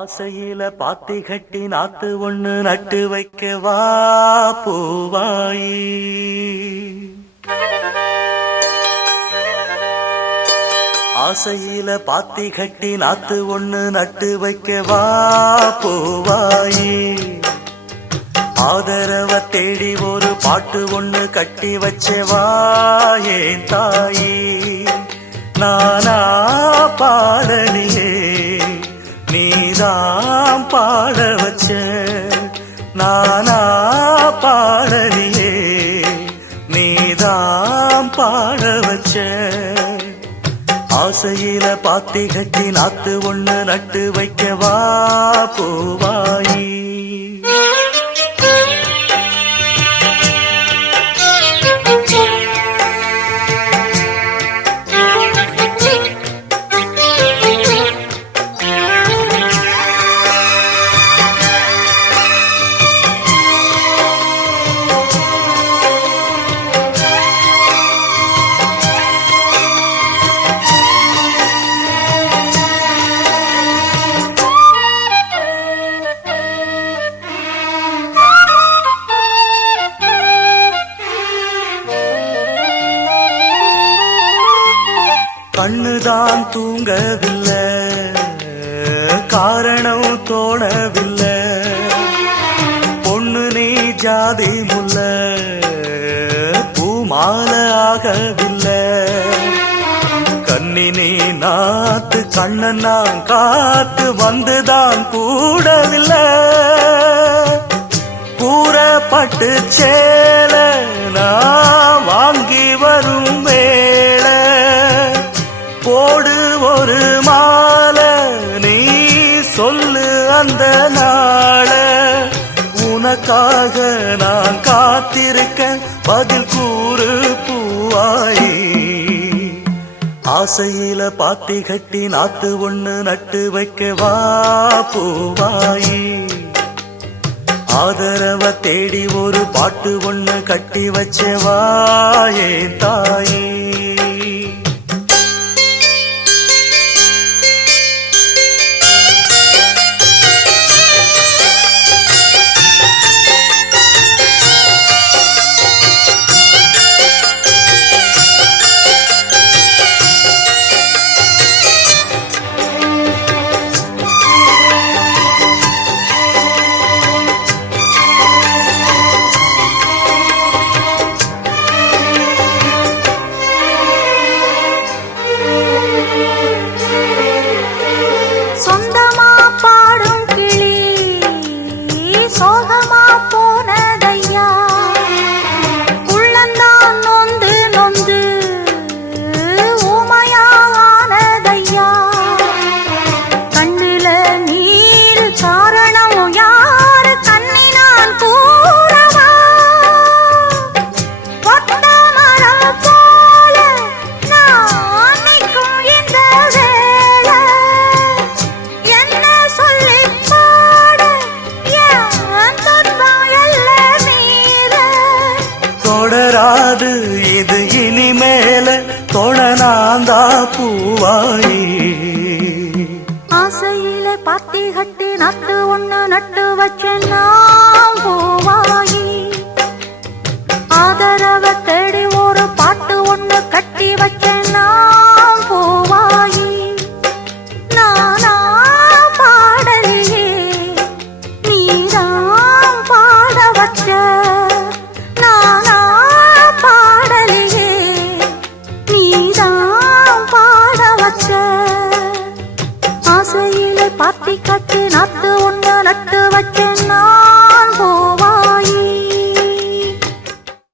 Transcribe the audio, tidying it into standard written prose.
ஆசையில பாத்தி கட்டி நாத்து ஒண்ணு நட்டு வைக்க வா பூவாயி. ஆசையில பாத்தி கட்டி நாத்து ஒண்ணு நட்டு வைக்க வா பூவாயி. ஆதரவ தேடி ஒரு பாட்டு ஒண்ணு கட்டி வச்சவா ஏன் தாயி. நானா பாடலியே நீதான் பாட வச்ச. நானா பாடலியே நீதான் பாட வச்ச. ஆசையில பாத்தி கட்டி நாத்து ஒண்ணு நட்டு வைக்கவா பூவாயி. கண்ணுதான் தூங்கவில்லை, காரணம் தோணவில்லை. பொண்ணு நீ ஜாதி முல்ல, பூமால ஆகவில்லை. கண்ணி நீ நாத்து கண்ணன் நான் காத்து வந்துதான் கூடவில்லை. கூறப்பட்டு சேல நான் வாங்கி வரும் வேளை போடு ஒரு மாலை நீ சொல்லு அந்த நாள. உனக்காக நான் காத்திருக்க பதில் கூறு பூவாயி. ஆசையில பாத்தி கட்டி நாத்து ஒண்ணு நட்டு வைக்கவா பூவாயி. ஆதரவ தேடி ஒரு பாட்டு ஒண்ணு கட்டி வச்சவா ஏன் தாயி. தொடராது இது இனிமேல தொடனாந்தா பூவாயி. ஆசையில பாத்தி கட்டி நட்டு ஒண்ணு நட்டு வச்சேன்னா பூவாயி. ஆதரவ தேடி ஒரு பாட்டு ஒண்ணு கட்டி வச்சேன்னா பூவாயி. நானா பாடலியே நீதான் பாட வச்ச. பாத்தி கட்டி நாத்து ஒண்ணு நட்டு